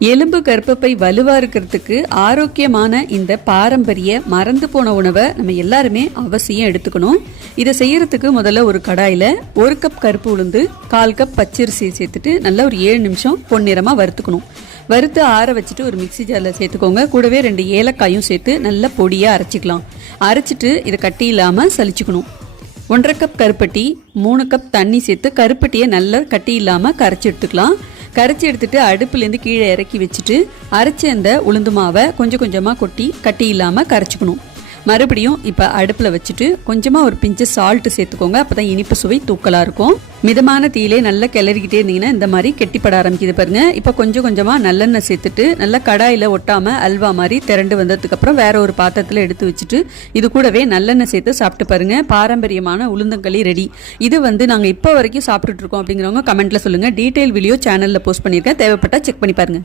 எலும்பு கர்ப்பப்பை வலுவா இருக்கிறதுக்கு ஆரோக்கியமான இந்த பாரம்பரிய மறந்து போன உணவை நம்ம எல்லாருமே அவசியம் எடுத்துக்கணும். இதை செய்யறதுக்கு முதல்ல ஒரு கடாயில 1 கப் கருப்பு உளுந்து, 1/4 கப் பச்சரிசி சேர்த்துட்டு நல்லா ஒரு 7 நிமிஷம் பொன்னிறமா வறுத்துக்கணும். வறுத்து ஆற வச்சுட்டு ஒரு மிக்சி ஜாரில் சேர்த்துக்கோங்க. கூடவே 2 ஏலக்காயும் சேர்த்து நல்லா பொடியா அரைச்சிக்கலாம். அரைச்சிட்டு இதை கட்டி இல்லாம சலிச்சுக்கணும். 1/2 கப் கருப்பட்டி, 3 கப் தண்ணி சேர்த்து கருப்பட்டியை நல்லா கட்டி இல்லாம கரைச்சி எடுத்துக்கலாம். கரைச்சி எடுத்துட்டு அடுப்புலேருந்து கீழே இறக்கி வச்சுட்டு அரைச்ச அந்த உளுந்து மாவை கொஞ்சம் கொஞ்சமாக கொட்டி கட்டி இல்லாமல் கரைச்சிக்கணும். மறுபடியும் இப்போ அடுப்பில் வச்சுட்டு கொஞ்சமாக ஒரு பிஞ்சு சால்ட்டு சேர்த்துக்கோங்க. அப்போ தான் இனிப்பு சுவை தூக்கலாக இருக்கும். மிதமான தீயிலே நல்லா கிளறிக்கிட்டே இருந்தீங்கன்னா இந்த மாதிரி கெட்டிப்பட ஆரம்பிக்குது பாருங்க. இப்போ கொஞ்சம் கொஞ்சமாக நல்லெண்ணெய் சேர்த்துட்டு நல்லா கடாயில் ஒட்டாமல் அல்வா மாதிரி திரண்டு வந்ததுக்கப்புறம் வேற ஒரு பாத்திரத்தில் எடுத்து வச்சுட்டு இது கூடவே நல்லெண்ணெய் சேர்த்து சாப்பிட்டு பாருங்க. பாரம்பரியமான உளுந்தங்களி ரெடி. இது நாங்கள் இப்போ வரைக்கும் சாப்பிட்டுட்டு இருக்கோம் அப்படிங்கிறவங்க கமெண்ட்ல சொல்லுங்க. டீட்டெயில் வீடியோ சேனலில் போஸ்ட் பண்ணியிருக்கேன். தேவைப்பட்டா செக் பண்ணி பாருங்க.